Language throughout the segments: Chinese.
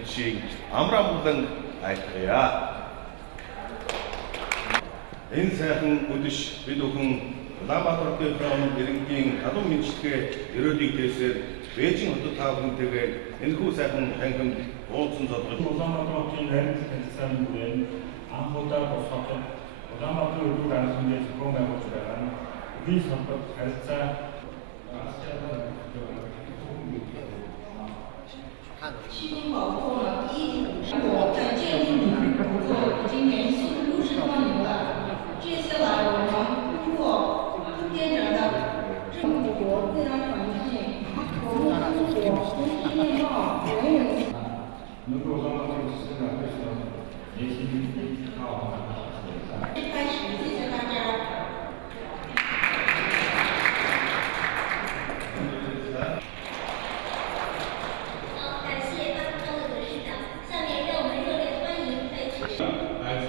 бүчийг амраамлан айлтгая. Энэ сайхан өдөш бид бүхэн Улаанбаатарын иргэдийн халуун мэдчилгээ ерөөлийг дээсээр Бээжин хотод та бүхэнтэйгээ энэхүү сайхан танхимд уулзсан зодгож Улаанбаатарын найрын танилцааны бүрэн анхудаа босгоход Улаанбаатарын өвөг анхны зохион байгуулж байгаа үгийн холбоот харилцаа 西京保护了第一桶生活在建立你们工作今年新60多年了。这次来我们通过朱店长的中国自然环境，我们中国空气面貌远远。开始，谢谢大家。 来自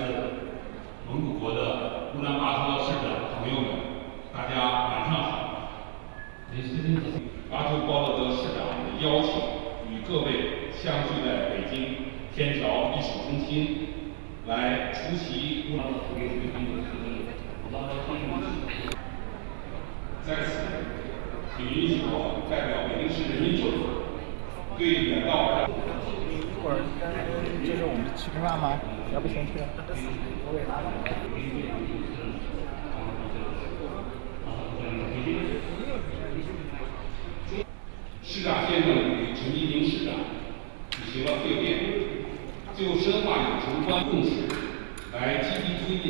蒙古国的乌兰巴托市的朋友们，大家晚上好。巴图鲍勒德市长的邀请，与各位相聚在北京天桥艺术中心，来出席在此，请允许我代表北京市人民政府对远道。 一会儿就是我们吃饭吗？要不先去？市长先生与陈一鸣市长举行了会面，就深化有城关共识，来积极推进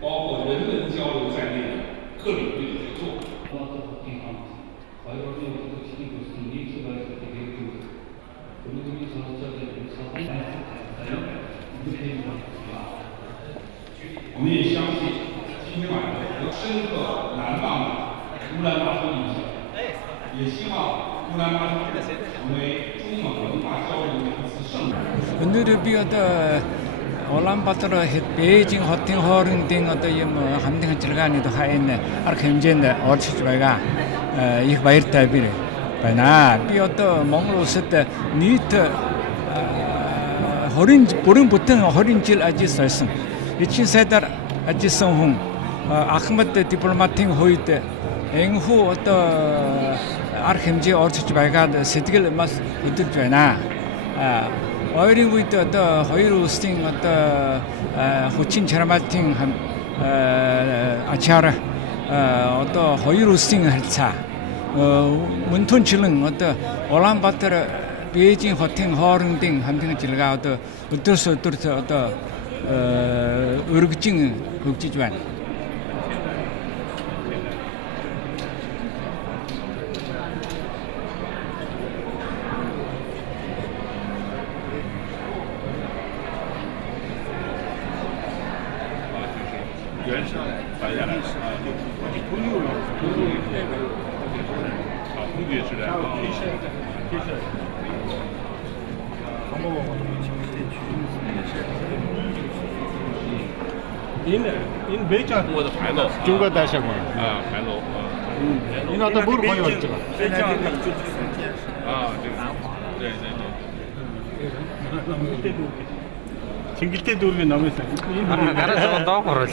包括人文交流在内的各领域的合作。 我们也相信，今天晚上有深刻难忘的乌兰巴托印象，也希望乌兰巴托成为中蒙文化交流的一次盛事。 오늘은 비어도 울란바토르 베이징 호팅 호링 딩 어떤 뭐 함딩 질간이도 하였네. 아르 현재인데 어치주가 이 바이르타비르. 바나 비어도 몽로스데 니트 호린 보름 보통 호린질 아지 설슨. 이친 세달 아지 성홍 아흐메드 디플로마팅 호이데 앵후 어떤 아르 현재 어치주가 세디글 마스 어들잖아. 어린 위도 또 허이루 스팅 어떤 호친 차라마팅 한 아차라 어떤 허이루 스팅 할차 문톤 질릉 어떤 올란바토르 베이징 호팅 허릉딩 함등 질가 어떤 어떨서 어떤 의르증 극지주안 原上摆下来通用空军时代인 매장我的牌楼 중간 다시 한번. 啊牌楼啊 이나다 뭘 봐요 지금. 啊对对对 징길 때도 우리가 남았어요. 알아서 더 걸어.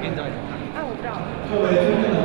边照一下。啊，我知道了。各位尊敬的